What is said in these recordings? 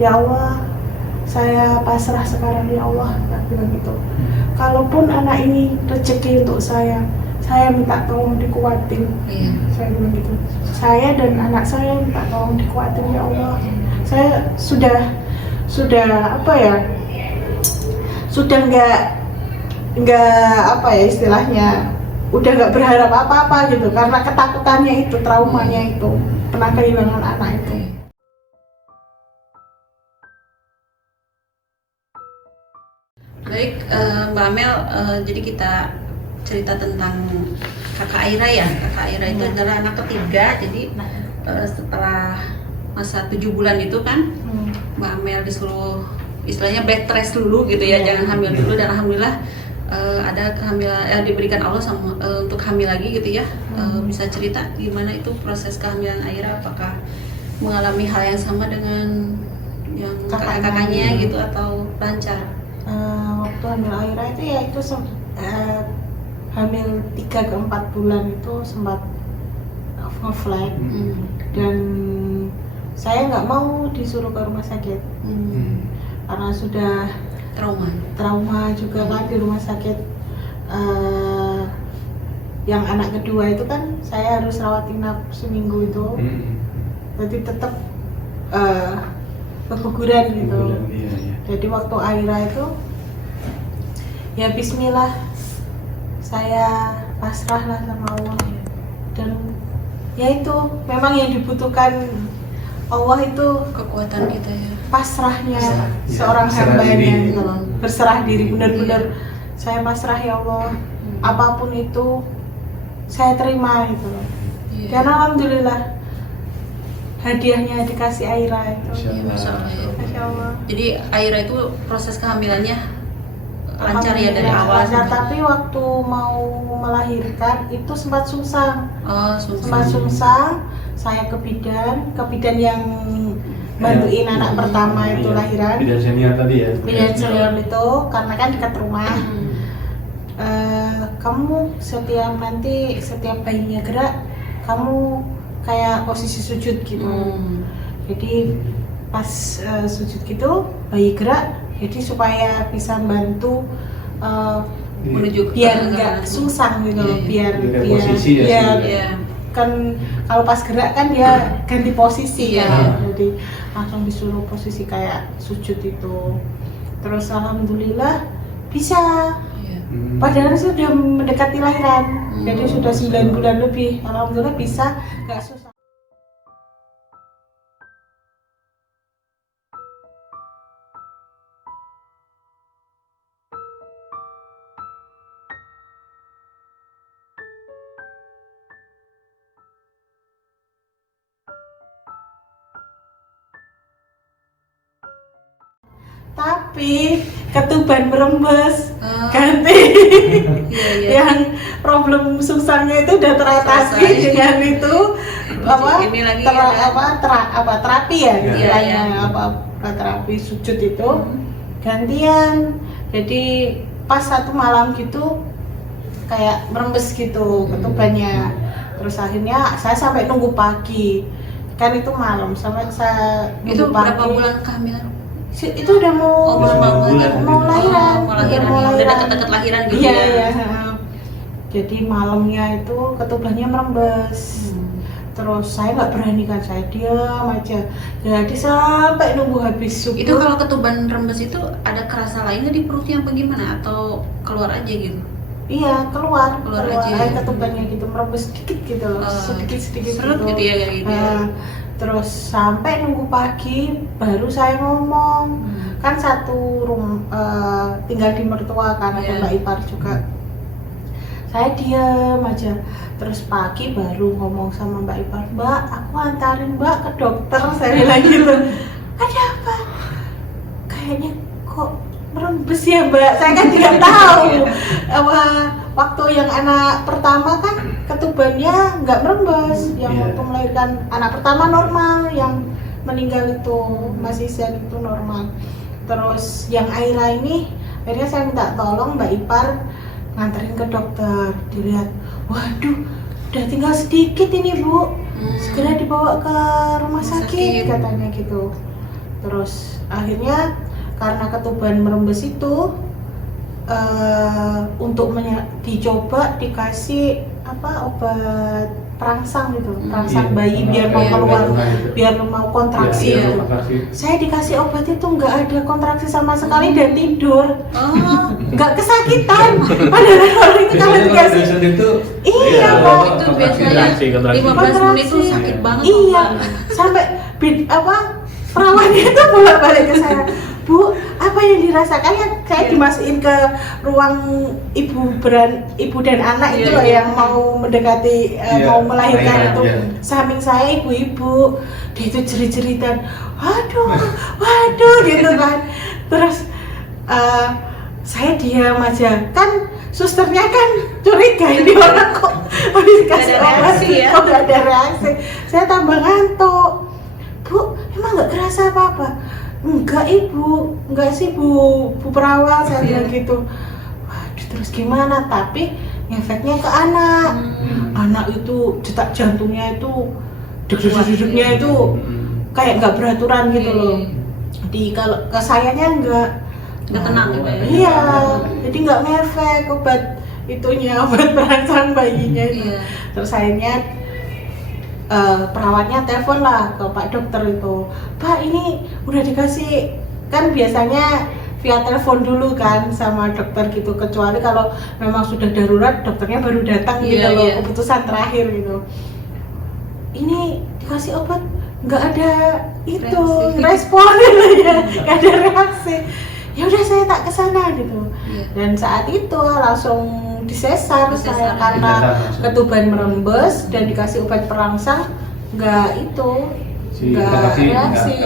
ya Allah, saya pasrah sekarang ya Allah, saya bilang gitu. Kalaupun anak ini rezeki untuk saya minta tolong dikuatin. Saya bilang gitu. Saya dan anak saya minta tolong dikuatin ya Allah. Saya sudah apa ya? Sudah nggak apa ya istilahnya, udah nggak berharap apa-apa gitu karena ketakutannya itu, traumanya itu, pernah kehilangan anak itu. Baik, Mbak Amel, jadi kita cerita tentang kakak Aira ya. Kakak Aira itu adalah anak ketiga, jadi setelah masa 7 bulan itu kan Mbak Amel disuruh istilahnya bed rest dulu gitu ya, jangan hamil dulu, dan alhamdulillah ada kehamilan diberikan Allah sama untuk hamil lagi gitu ya. Bisa cerita gimana itu proses kehamilan Aira, apakah mengalami hal yang sama dengan yang kakak-kakaknya gitu atau lancar? Waktu hamil Aira itu ya itu hamil 3 ke 4 bulan itu sempat nge-flag dan saya nggak mau disuruh ke rumah sakit karena sudah trauma juga kan di rumah sakit. Yang anak kedua itu kan saya harus rawat inap seminggu itu, jadi tetap keguguran gitu. Jadi waktu Aira itu ya bismillah, saya pasrah lah sama Allah, dan ya itu memang yang dibutuhkan Allah itu Kekuatan kita ya, pasrahnya seorang hambanya gitu loh, berserah diri benar-benar. Saya pasrah ya Allah, apapun itu saya terima gitu loh. Dan alhamdulillah hadiahnya dikasih Aira itu. Masya Allah. Jadi Aira itu proses kehamilannya lancar ya dari awal lancar, tapi waktu mau melahirkan itu sempat sungsang. Sempat sungsang. Saya ke bidan yang bantuin anak pertama itu lahiran. Bidan senior tadi ya. Bidan senior itu karena kan dekat rumah. Kamu setiap bayinya gerak, kamu kayak posisi sujud gitu. Jadi pas sujud gitu bayi gerak, jadi supaya bisa bantu menuju biar nggak sungsang gitu loh, biar posisi kan kalau pas gerak kan dia ganti posisi kan, jadi langsung disuruh posisi kayak sujud itu. Terus alhamdulillah bisa. Padahal sudah mendekati lahiran, jadi sudah 9 bulan lebih. Alhamdulillah bisa, nggak susah. Tapi ketuban merembes, ganti. Yang problem sungsangnya itu udah teratasi dengan itu terapi ya, terapi sujud itu gantian. Jadi pas satu malam gitu kayak merembes gitu ketubannya. Terus akhirnya saya sampai nunggu pagi, kan itu malam, sampai saya itu pagi. berapa bulan kehamilan? Itu udah mau lahiran, udah deket-deket lahiran gitu ya. Jadi malamnya itu ketubannya merembes. Terus saya nggak berani kan, saya diam aja. Jadi sampai nunggu habis subuh. Itu kalau ketuban rembes itu ada kerasa lainnya di perutnya apa gimana, atau keluar aja gitu? Iya, keluar aja. Ketubannya gitu merembes sedikit gitu loh, sedikit serut gitu ya kayak gitu. Terus sampai nunggu pagi baru saya ngomong. Kan satu tinggal di mertua kan, ada Mbak Ipar juga. Saya diam aja. Terus pagi baru ngomong sama Mbak Ipar, "Mbak, aku antarin Mbak ke dokter," saya bilang gitu. "Ada apa?" "Kayaknya kok merembes ya Mbak." Saya kan tidak tahu. Waktu yang anak pertama kan ketubannya nggak merembes, yang waktu melahirkan anak pertama normal, yang meninggal itu masih sen itu normal. Terus yang Aira ini akhirnya saya minta tolong Mbak Ipar nganterin ke dokter, dilihat, waduh udah tinggal sedikit ini Bu, segera dibawa ke rumah sakit katanya gitu. Terus akhirnya karena ketuban merembes itu untuk dicoba dikasih obat perangsang gitu, perangsang bayi biar mau keluar, biar mau kontraksi gitu. Saya dikasih obat itu nggak ada kontraksi sama sekali dan tidur, nggak kesakitan. Padahal orang itu kalau dikasih iya Pak, itu biasanya 15 menit itu sakit banget. Iya, sampai perawatnya itu bolak-balik ke saya. Bu, apa yang dirasakan? Ya, saya dimasukin ke ruang ibu dan anak itu loh yang mau mendekati mau melahirkan itu. Samping saya ibu-ibu, dia itu jerit-jeritan, waduh gitu kan. Terus saya diam aja, kan susternya kan curiga ini orang kok habis dikasih obat kok nggak ada reaksi. Saya tambah ngantuk. Bu, emang nggak kerasa apa-apa? Enggak ibu, enggak sih bu perawat, saya bilang gitu. Waduh, terus gimana? Tapi ngefeknya ke anak. Anak itu detak jantungnya itu deg-deg-degnya itu kayak nggak beraturan gitu loh. Kalau ke sayanya nggak tenang gitu ya. Iya, jadi nggak ngefek obat perangsang bayinya itu. Terus akhirnya perawatnya telepon lah ke Pak Dokter itu, Pak ini udah dikasih, kan biasanya via telepon dulu kan sama dokter gitu, kecuali kalau memang sudah darurat dokternya baru datang gitu loh, keputusan terakhir gitu. Ini dikasih obat nggak ada itu respon ya, nggak ada reaksi. Ya udah saya tak kesana gitu. Dan saat itu langsung disesar saya karena ketuban merembes dan dikasih obat perangsang nggak reaksi. Iya, nggak reaksi.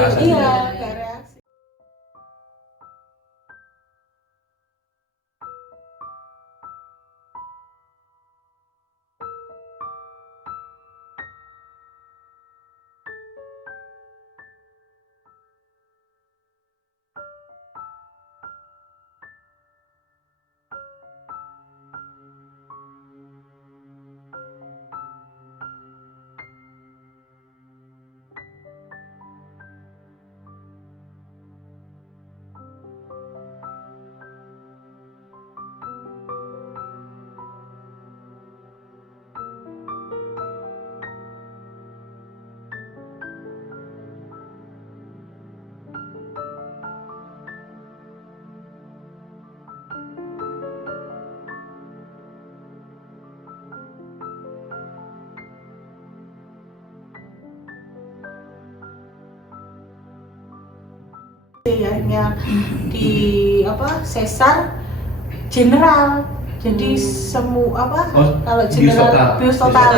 Akhirnya di sesar general, jadi kalau general bios total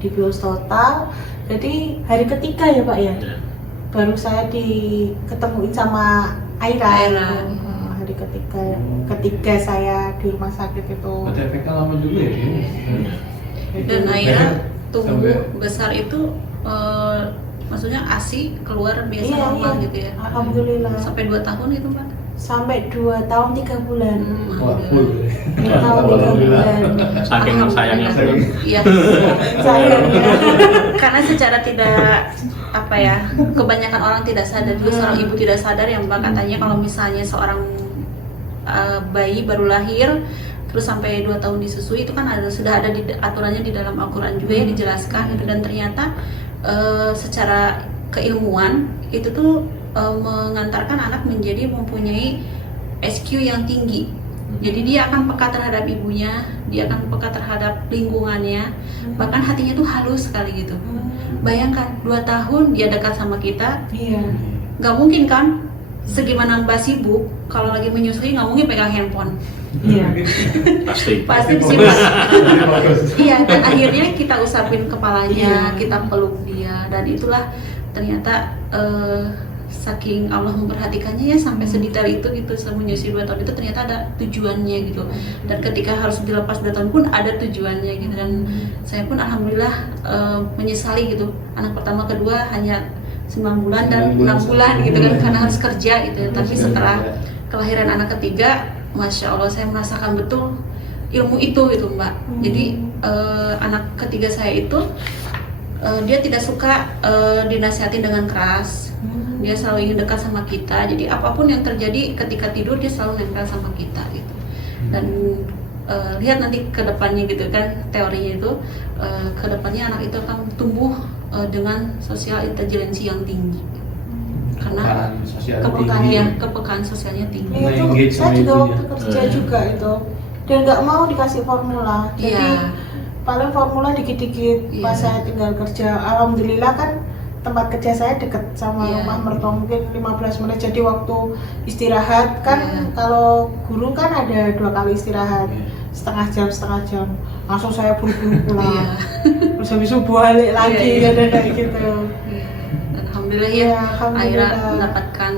di bios total. Jadi hari ketiga ya Pak ya, baru saya ketemuin sama Aira. Hari ketiga saya di rumah sakit itu. Efeknya lama juga ya. Dan Aira tumbuh besar itu maksudnya ASI keluar biasa normal gitu ya. Alhamdulillah. Sampai 2 tahun itu Pak? Sampai 2 tahun 3 bulan. Wah, full. 2 tahun 3 bulan. Saking sayangnya. Iya. Sayangnya. Karena secara tidak kebanyakan orang tidak sadar, juga seorang ibu tidak sadar ya Mbak, katanya kalau misalnya seorang bayi baru lahir terus sampai 2 tahun disusui itu kan sudah ada aturannya di dalam Al-Quran juga ya, dijelaskan gitu. Dan ternyata secara keilmuan itu tuh mengantarkan anak menjadi mempunyai SQ yang tinggi. Jadi dia akan peka terhadap ibunya, dia akan peka terhadap lingkungannya, bahkan hatinya tuh halus sekali gitu. Bayangkan 2 tahun dia dekat sama kita, nggak mungkin kan? Segimana Mbak sibuk, kalau lagi menyusui nggak mungkin pegang handphone. Iya. Pasti disimpan. Iya, dan akhirnya kita usapin kepalanya, kita peluk dia, dan itulah ternyata saking Allah memperhatikannya ya sampai sedetail itu gitu. Menyusui 2 tahun itu ternyata ada tujuannya gitu. Dan ketika harus dilepas 2 tahun pun ada tujuannya gitu. Dan saya pun alhamdulillah menyesali gitu. Anak pertama kedua hanya 9 bulan dan 6 bulan gitu kan, karena harus kerja gitu. Tapi setelah kelahiran anak ketiga, Masya Allah saya merasakan betul ilmu itu gitu Mbak. Jadi anak ketiga saya itu dia tidak suka dinasihati dengan keras. Dia selalu ingin dekat sama kita, jadi apapun yang terjadi ketika tidur dia selalu nempel sama kita gitu. Dan lihat nanti ke depannya gitu kan, teorinya itu ke depannya anak itu akan tumbuh dengan sosial intelijensi yang tinggi. Karena kepekaan sosialnya tinggi. Ya, itu saya juga waktu kerja juga itu, dan nggak mau dikasih formula, jadi paling formula dikit-dikit pas saya tinggal kerja. Alhamdulillah kan tempat kerja saya deket sama rumah mertua, mungkin 15 menit, jadi waktu istirahat kan kalau guru kan ada 2 kali istirahat, setengah jam langsung saya buru-buru pulang. Terus habis itu balik lagi kayak gitu. Alhamdulillah ya, Aira mendapatkan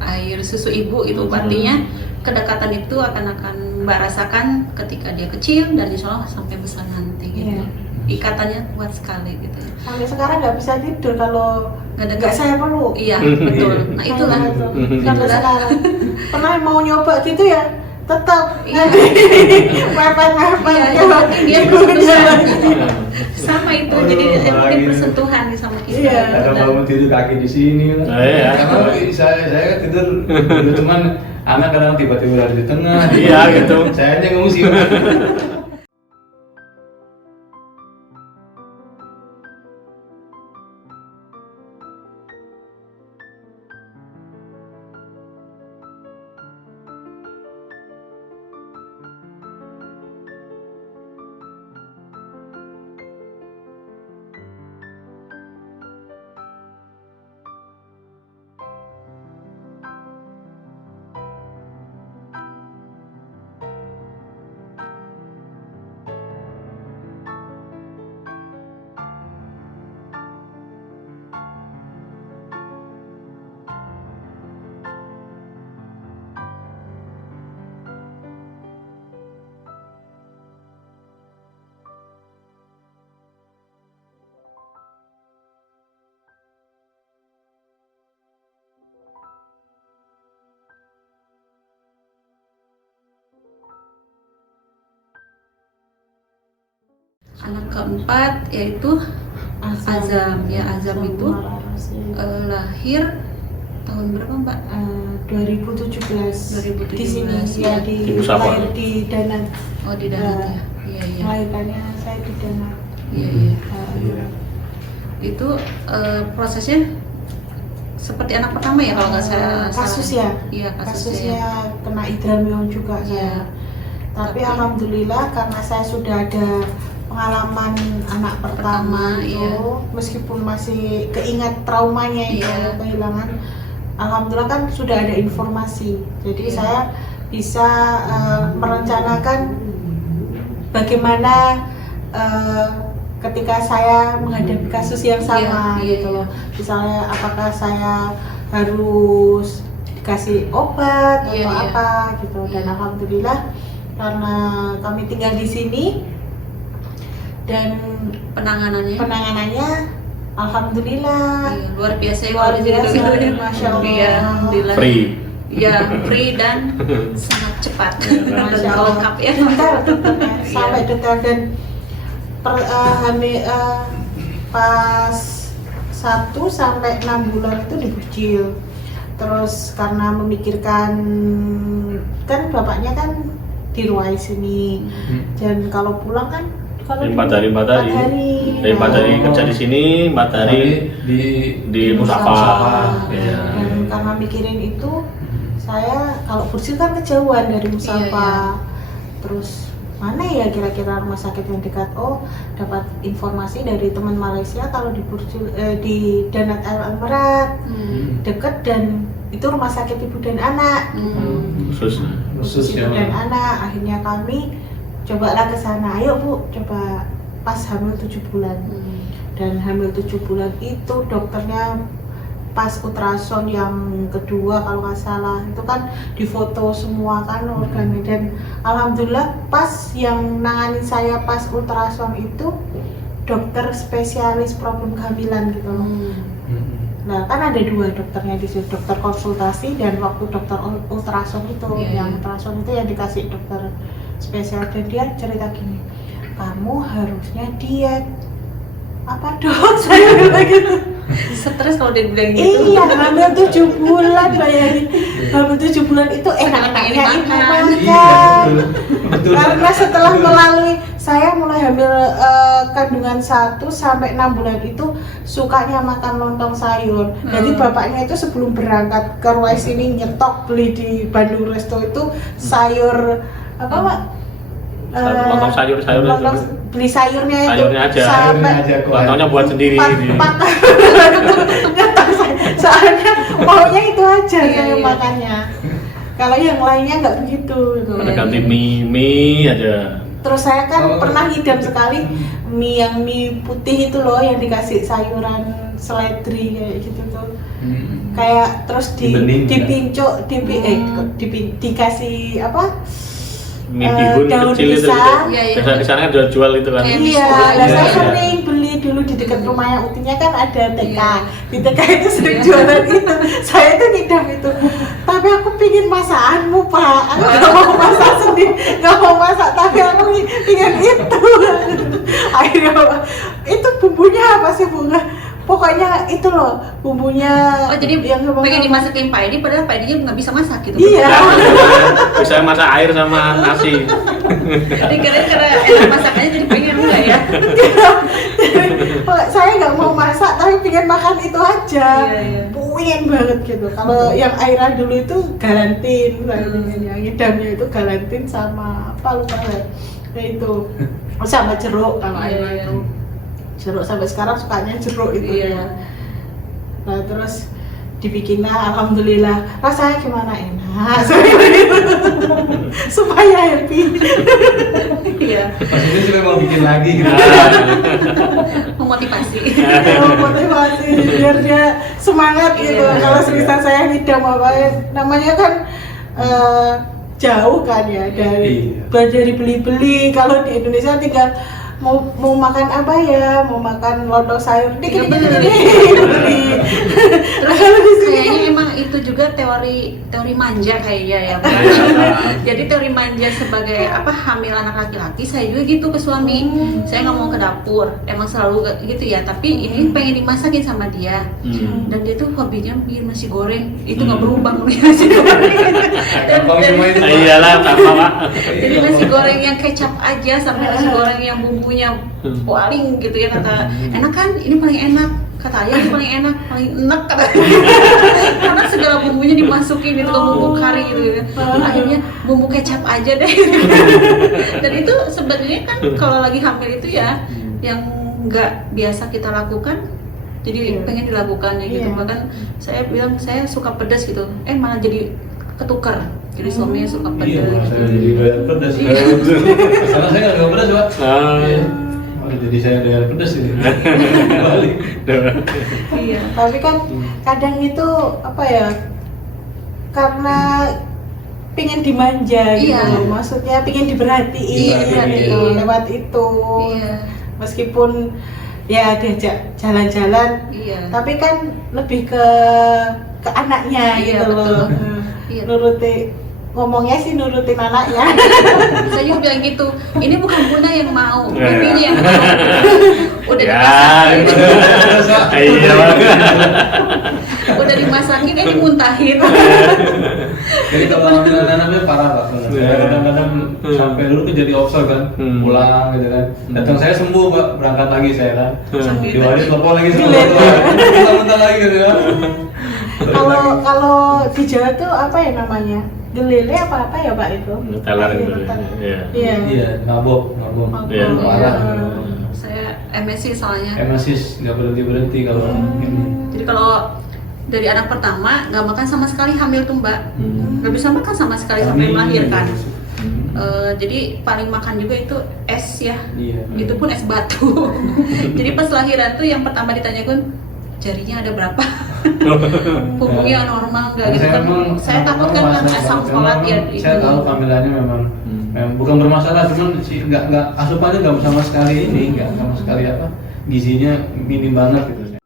air susu ibu itu artinya kedekatan itu akan Mbak rasakan ketika dia kecil dan insya Allah sampai besar nanti gitu. Ikatannya kuat sekali gitu. Sampai sekarang nggak bisa tidur kalau nggak saya peluk. Iya betul. Nah itulah. Sampai sekarang pernah mau nyoba gitu ya, tetap mepet. Dia bersentuhan sama itu, jadi yang penting bersentuhan sama kita. Kadang kalau mau tidur kaki di sini. Karena saya tidur cuman anak kadang tiba-tiba ada di tengah. Iya gitu. Saya aja ngungsi. Anak keempat yaitu Azam. Ya Azam itu lahir tahun berapa Mbak? 2017. Di sini ya, lahir di Danang. Oh di Danang ya. Iya iya. Lahirannya saya di Danang. Iya iya. Itu prosesnya seperti anak pertama ya kalau nggak saya kasus salah. Ya. Iya kasusnya kena hidramion juga saya. Tapi alhamdulillah karena saya sudah ada pengalaman anak pertama itu, meskipun masih keingat traumanya itu kehilangan, alhamdulillah kan sudah ada informasi, jadi saya bisa merencanakan bagaimana ketika saya menghadapi kasus yang sama gitu loh. Misalnya apakah saya harus dikasih obat atau apa gitu. Dan alhamdulillah karena kami tinggal di sini dan penanganannya alhamdulillah luar biasa Masya Allah. Free. Ya, free dan sangat cepat. Masya Allah. Lengkap ya. Sampai detail dan pas 1 sampai 6 bulan itu dibujil. Terus karena memikirkan kan bapaknya kan di Ruwais sini, dan kalau pulang kan 4 hari kerja di sini, 4 hari di Musafa. Dan karena mikirin itu, saya kalau Bursil kan kejauhan dari Musafa. Terus mana ya kira-kira rumah sakit yang dekat? Oh, dapat informasi dari teman Malaysia kalau di Bursil di Danat Al Amrat dekat, dan itu rumah sakit ibu dan anak. Khusus ibu dan anak. Akhirnya kami cobalah ke sana. Ayo Bu, coba pas hamil 7 bulan. Dan hamil 7 bulan itu dokternya pas ultrasound yang kedua kalau nggak salah, itu kan difoto semua kan organnya, dan alhamdulillah pas yang nanganin saya pas ultrasound itu dokter spesialis problem kehamilan gitu loh. Nah kan ada 2 dokternya di situ, dokter konsultasi dan waktu dokter ultrasound itu, yang ultrasound itu yang dikasih dokter spesial, dan dia cerita gini, kamu harusnya diet. apa dok, saya bilang gitu. Stres kalau dia bilang gitu. Iya, hamil 7 bulan bayangin. Hamil 7 bulan itu enak-enaknya ibu makan. Iya, betul. Karena setelah melalui, saya mulai hamil kandungan 1 sampai 6 bulan itu sukanya makan lontong sayur. Jadi bapaknya itu sebelum berangkat ke Ruais ini nyetok beli di Bandung Resto itu sayur apa Pak? Lontong sayur Beli sayurnya itu sayurnya aja. sampai Lontongnya buat sendiri. empat soalnya maunya itu aja saya makannya. Kalau yang lainnya nggak begitu. Ada ganti mie aja. Terus saya kan pernah ngidam sekali yang mie putih itu loh yang dikasih sayuran seledri kayak gitu tuh. Kayak terus dipincuk, dikasih apa? Mie bihun daun kecil itu pisang. gitu. Biasa di sana kan jual itu kan. Iya, saya sering beli dulu di dekat rumahnya Utinya kan ada TK. Di TK itu sering jualan itu. Saya tuh ngidam itu. Tapi aku pingin masakanmu Pak. Aku nggak mau masak sendiri, nggak mau masak. Tapi aku pingin itu. Akhirnya itu bumbunya apa sih bunga? Pokoknya itu loh bumbunya. Oh jadi yang pengen dimasakin Pak Edi, padahal Pak Edinya nggak bisa masak gitu. Iya. Bisa masak air sama nasi. Jadi karena enak masakannya jadi pengen enggak ya? Saya nggak mau masak tapi pengen makan itu aja. Iya. Pengen banget gitu. Kalau yang Aira dulu itu galantin, yang ngidamnya itu galantin sama apa lupa ya. Itu sama jeruk kalau Aira itu. Jeruk sampai sekarang sukanya jeruk itu. Iya. Nah terus dibikinlah, alhamdulillah rasanya gimana, enak. Supaya happy. Iya. Maksudnya sudah mau bikin lagi gitu. Memotivasi. Motivasi biar dia semangat gitu. Kalau semisal saya ngidam apa namanya kan jauh kan ya dari beli-beli. Kalau di Indonesia tinggal mau makan apa ya, mau makan lontong sayur dikit beli. Terus kayaknya emang itu juga teori manja kayaknya ya. Jadi teori manja sebagai apa hamil anak laki-laki saya juga gitu ke suami. Saya nggak mau ke dapur, emang selalu gitu ya. Tapi ini pengen dimasakin sama dia. Dan dia tuh hobinya bikin nasi goreng. Itu nggak berubah nasi goreng. Iyalah tanpa Pak. Jadi nasi goreng yang kecap aja sampai nasi goreng yang bumbunya paling gitu ya kata enak kan, ini paling enak kata ayah, ini paling enak, paling enak kata karena segala bumbunya dimasukin itu ke bumbu kari gitu. Akhirnya bumbu kecap aja deh. Dan itu sebenarnya kan kalau lagi hamil itu ya yang nggak biasa kita lakukan jadi pengen dilakukan ya gitu. Bahkan saya bilang saya suka pedas gitu, malah jadi ketukar. Jadi suaminya suka pedas. Iya, saya jadi doyan pedas. Karena saya nggak pedas Pak. Jadi saya doyan pedas ini. Balik. Iya. Tapi kan kadang itu apa ya? Karena pingin dimanja gitu, maksudnya pingin diperhatiin gitu, lewat itu. Iya. Meskipun ya diajak jalan-jalan, tapi kan lebih ke anaknya gitu loh. Nuruti ngomongnya sih nurutin anaknya. Saya juga bilang gitu, ini bukan Bunda yang mau, bibinya yang mau. Udah dimasakin, udah dimasakin, dimuntahin. Jadi kalau ambil anaknya parah Pak. Kadang-kadang sampai dulu tuh jadi offshore kan, pulang gitu kan. Datang saya sembuh Pak, berangkat lagi saya kan. Diwaris telepon lagi sembuh, muntah lagi gitu kan. Kalau di Jawa tuh apa ya namanya? Gelele apa ya Pak itu? Teler gitu. Iya, mabok. Iya. Parah. Saya MSI soalnya. MSI nggak berhenti kalau ini. Jadi kalau dari anak pertama nggak makan sama sekali hamil tuh Mbak, nggak bisa makan sama sekali sampai melahirkan. Jadi paling makan juga itu es ya, itu pun es batu. Jadi pas lahiran tuh yang pertama ditanyakan jarinya ada berapa, punggungnya normal nggak gitu kan? Saya takut kan asam folat ya. Saya tahu kehamilannya memang bukan bermasalah, cuman sih nggak asupannya nggak sama sekali ini, nggak sama sekali apa gizinya minim banget gitu.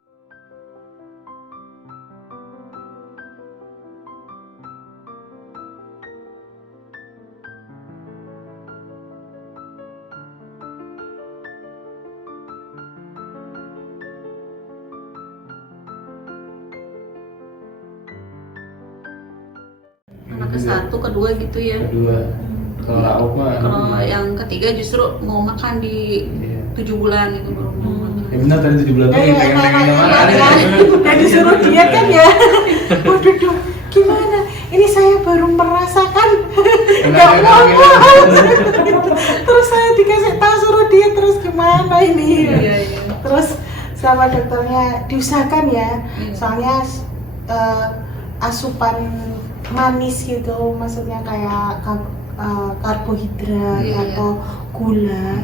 Anak ke-1, kedua gitu ya. Kedua. Kalau Rauf mah. Kalau yang ketiga justru mau makan di Iya. 7 bulan itu baru mau makan. Ya benar tadi 7 bulan tuh Ya, pengen enak-enak makan. kan. Dan disuruh diet kan ya. Waduh dong, gimana? Ini saya baru merasakan nggak mau. Terus saya dikasih tahu suruh diet, terus gimana ini? Iya. Terus sama dokternya diusahakan ya, Iya. soalnya asupan manis gitu, maksudnya kayak karbohidrat Iya. atau gula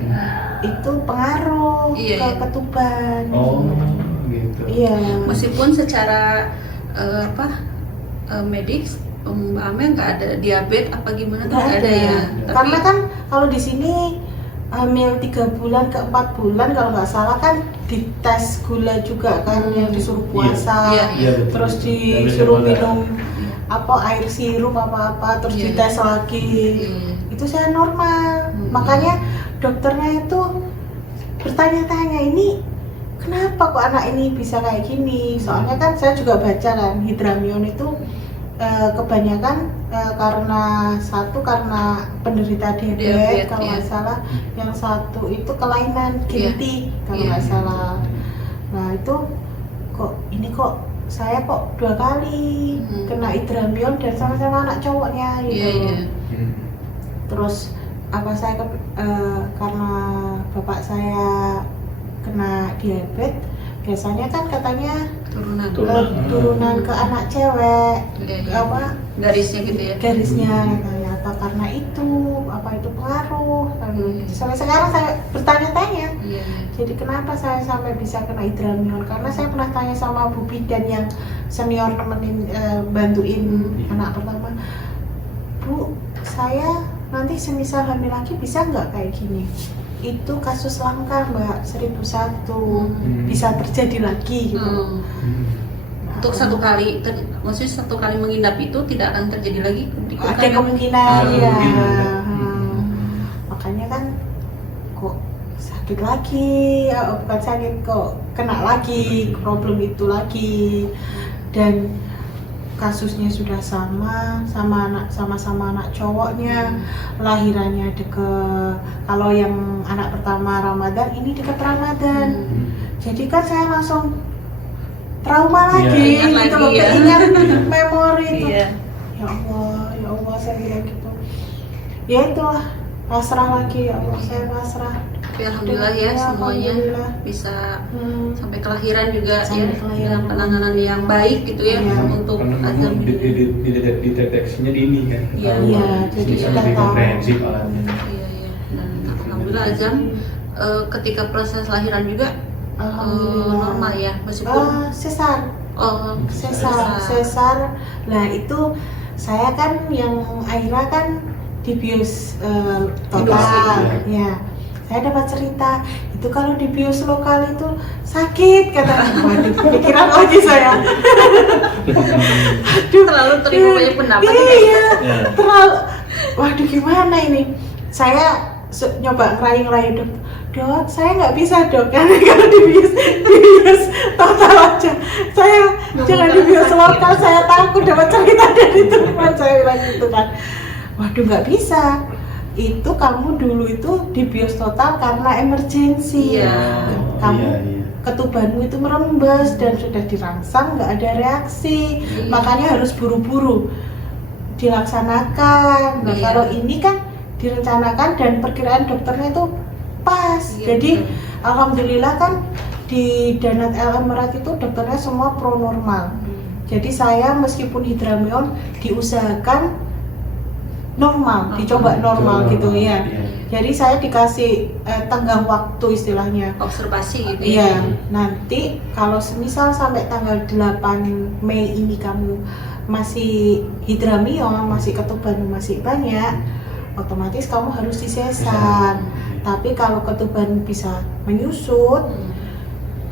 itu pengaruh Iya, ke iya. ketuban. Oh, gitu. Iya. Meskipun secara medis Mbak Amel nggak ada diabetes apa gimana tuh nggak ada ya. Karena kan kalau di sini hamil 3 bulan ke 4 bulan kalau nggak salah kan dites gula juga kan, yang disuruh puasa, Iya, Iya, betul. terus Nggak bisa disuruh gula. minum apa air sirup apa terus Iya. dites lagi. Iya. Itu saya normal. Makanya dokternya itu bertanya-tanya, ini kenapa kok anak ini bisa kayak gini? Soalnya kan saya juga baca kan Hydramion itu kebanyakan karena penderita diabetes Diabetes, kalau nggak iya. salah, yang satu itu kelainan genetik kalau Iya. nggak salah. Nah itu kok saya kok 2 kali kena Hydramion dan sama-sama anak cowoknya gitu. Iya. Terus karena bapak saya kena diabetes, biasanya kan katanya Turunan. turunan ke anak cewek, Iya. apa Garisnya gitu ya. garisnya katanya, atau karena itu pengaruh. Sampai sekarang saya bertanya-tanya, Iya. jadi kenapa saya sampai bisa kena Hydramion? Karena saya pernah tanya sama Bu Bidan yang senior nemenin bantuin anak pertama, Bu, saya nanti semisal hamil lagi bisa nggak kayak gini? Itu kasus langka Mbak, 1001 bisa terjadi lagi gitu. Nah, Untuk satu kali, maksudnya 1 kali menginap itu tidak akan terjadi lagi. ada kemungkinan Ada ya. kemungkinan. Makanya kan kok sakit lagi, bukan sakit kok kena lagi problem itu lagi, dan kasusnya sudah sama-sama anak cowoknya, lahirannya kalau yang anak pertama Ramadan, ini dekat Ramadan. Jadi kan saya langsung trauma lagi, Ingat gitu lagi loh, ya. keingat memori itu. Iya. Ya Allah saya bilang gitu. Ya itulah, pasrah lagi, ya Allah saya pasrah. Tapi alhamdulillah ya semuanya Alhamdulillah. bisa Hmm. sampai kelahiran juga Sampai ya, kelahiran. dengan penanganan yang baik gitu ya Iya. untuk Karena azam. dideteksinya dini kan. Iya. Iya, jadi Bisa sudah lebih tahu. komprehensif alatnya. Iya. Dan alhamdulillah azam ketika proses lahiran juga Alhamdulillah. normal ya, meskipun Sesar. Sesar. Nah itu saya kan yang Aira kan dibius total. Ya. Saya dapat cerita itu kalau dibius lokal itu sakit katanya. Waduh, pikiran lagi saya. terlalu terima banyak pendapat ya. Iya. Ya. Terlalu. Waduh gimana ini? Saya nyoba ngerayu-ngerayu dok, saya nggak bisa dok, karena kalau dibius total aja. Saya jangan dibius lokal, saya takut dapat cerita dari teman saya bilang gitu kan. Waduh nggak bisa. Itu kamu dulu itu dibius total karena emergensi. Iya. Kamu Iya. ketubanmu itu merembes dan sudah dirangsang, nggak ada reaksi. Iya. Makanya harus buru-buru dilaksanakan. Nah Iya. kalau ini kan direncanakan dan perkiraan dokternya itu pas. Iya, Jadi betul. alhamdulillah kan di Danat El Emirat itu dokternya semua pro normal. Jadi saya meskipun Hydramion diusahakan normal, dicoba normal gitu ya. Jadi saya dikasih tenggang waktu istilahnya. Observasi gitu Iya, nanti kalau semisal sampai tanggal 8 Mei ini kamu masih Hydramion, masih ketuban masih banyak, otomatis kamu harus disesar. Tapi kalau ketuban bisa menyusut,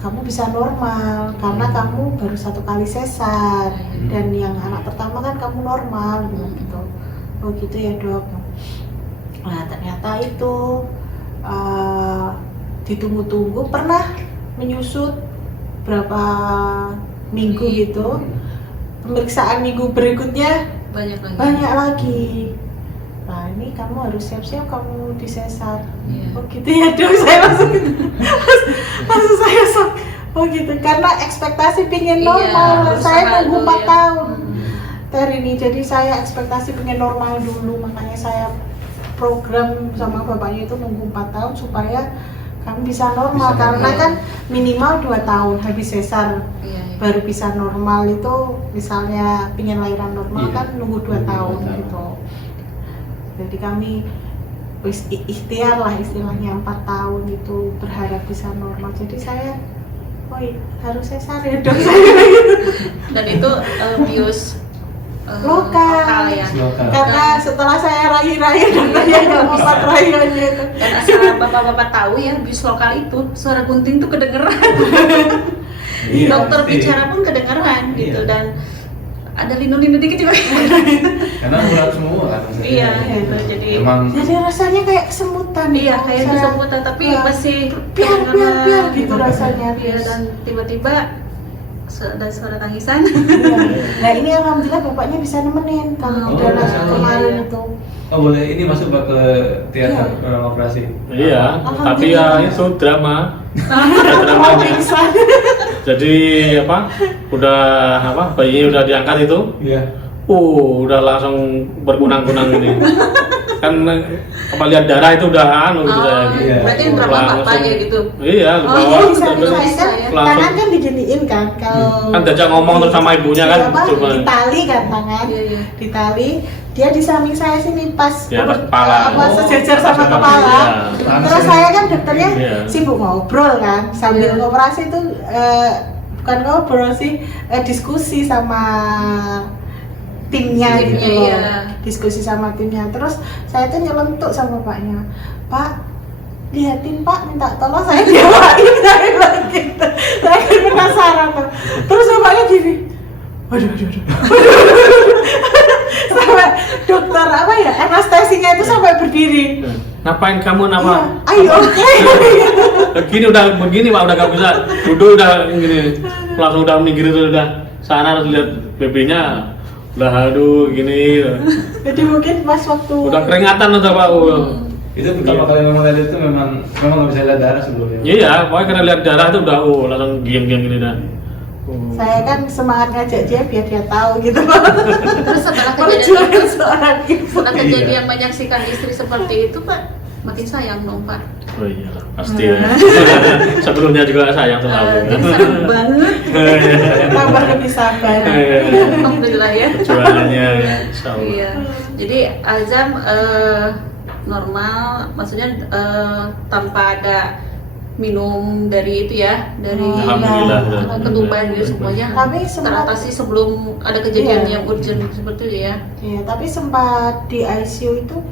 kamu bisa normal karena kamu baru 1 kali sesar, dan yang anak pertama kan kamu normal gitu. Oh gitu ya dok. Nah ternyata itu ditunggu-tunggu, pernah menyusut berapa minggu gitu. Pemeriksaan minggu berikutnya banyak lagi. Nah ini kamu harus siap-siap kamu disesar. Oh gitu ya dok, saya langsung saya sok. Oh gitu, karena ekspektasi pingin normal, saya nunggu 4 tahun ini, jadi saya ekspektasi pengen normal dulu, makanya saya program sama bapaknya itu nunggu 4 tahun supaya kami bisa normal, karena kan minimal 2 tahun habis sesar baru bisa normal. Itu misalnya pengen lahiran normal kan nunggu 2 tahun gitu. Jadi kami ikhtiar lah istilahnya 4 tahun itu berharap bisa normal. Jadi saya harus sesar ya dok saya. Dan itu bius lokal ya. Karena setelah saya raih-raih dokternya nggak mau 4 rahiannya itu. Dan asal bapak-bapak tahu ya, bius lokal itu suara gunting tuh kedengeran. Dokter bicara pun kedengeran gitu, dan ada linu-linu dikit juga. Karena urat semua kan. Iya gitu. Jadi rasanya kayak kesemutan. Iya, kayak kesemutan, tapi masih biar gitu rasanya. Iya, dan tiba-tiba ada suara tangisan. Nah ini alhamdulillah bapaknya bisa nemenin kalau kemarin itu. Oh boleh, ini masuk ke teater operasi. Iya, tapi ya itu drama. Dramanya. Jadi bayinya udah diangkat itu. Iya. Udah langsung berkunang-kunang ini. Kan lihat darah itu udah gitu saya. Iya. Berarti drama bapaknya gitu. Iya, bisa tangan kan diginiin kan kalau kan diajak ngomong terus sama ibunya kan coba ditali kan tangan. Ditali, dia di samping saya sini pas kepala. Sejajar sama kepala. Terus saya kan dokternya sibuk ngobrol kan sambil operasi itu bukan ngobrol sih, diskusi sama timnya gitu loh. Diskusi sama timnya. Terus saya tuh nyelentuk sama bapaknya, Pak lihatin Pak, minta tolong saya diawain, saya bilang gitu. Saya kan penasaran tuh. Terus bapaknya gini, waduh. Sampai dokter anestesinya itu sampai berdiri. Ngapain kamu nama? Ayo oke. Begini Pak, udah gak bisa duduk, udah gini. Langsung udah minggir itu, udah sana harus lihat bebinya. Udah gini. Jadi mungkin pas waktu udah keringatan udah Pak. Itu pertama kali memang lihat itu memang nggak bisa lihat darah sebelumnya. Iya, pokoknya karena lihat darah itu udah langsung diam-diam gini dah. Saya kan semangat ngajak dia biar dia tahu gitu. Terus setelah kejadian menyaksikan istri seperti itu Pak, makin sayang dong Pak. Oh iya, pasti ya. Sebelumnya juga sayang selalu. Sayang banget. Tambah lebih sabar. Alhamdulillah ya. Perjuangannya ya, insyaallah. Iya. Jadi Azam normal, maksudnya tanpa ada minum dari itu ya, dari ketuban gitu semuanya. Tapi teratasi sebelum ada kejadian yang urgent seperti itu ya. Iya, tapi sempat di ICU itu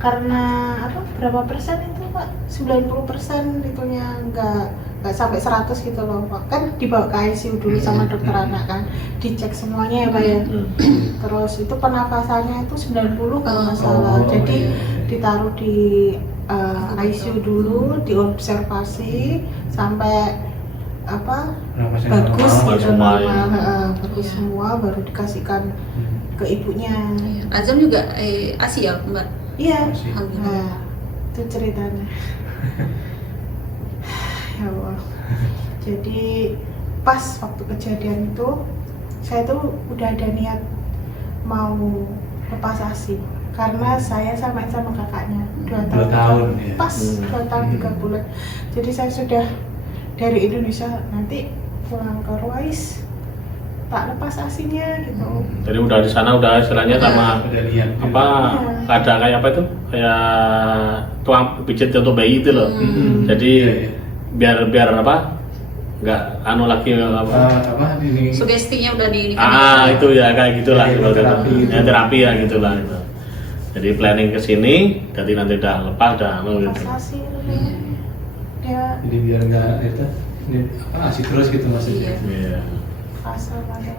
karena berapa persen itu Pak? 90% itunya nggak sampai 100 gitu loh Pak. Kan dibawa ke ICU dulu sama dokter anak kan, dicek semuanya ya Pak ya. Terus itu pernafasannya itu 90 kalau nggak salah. Jadi ditaruh di ICU dulu, diobservasi sampai bagus gitu, normal, bagus semua, baru dikasihkan ke ibunya. Azam juga ASI ya Mbak? Iya. Nah, itu ceritanya. Ya Allah. Jadi pas waktu kejadian itu saya tuh udah ada niat mau lepas ASI karena saya sama kakaknya 2 tahun ya. Pas 2 tahun 3 bulan. Jadi saya sudah dari Indonesia nanti pulang ke Ruwais tak lepas ASI-nya gitu. Jadi udah di sana udah istilahnya sama ada kayak apa itu, kayak tuang pijat untuk bayi itu loh. Jadi biar nggak lagi sugestinya udah di itu ya kayak gitulah terapi ya gitulah gitu. Jadi planning ke sini, jadi nanti udah lepas gitu. Jadi biar nggak ASI terus gitu maksudnya. Pasal ada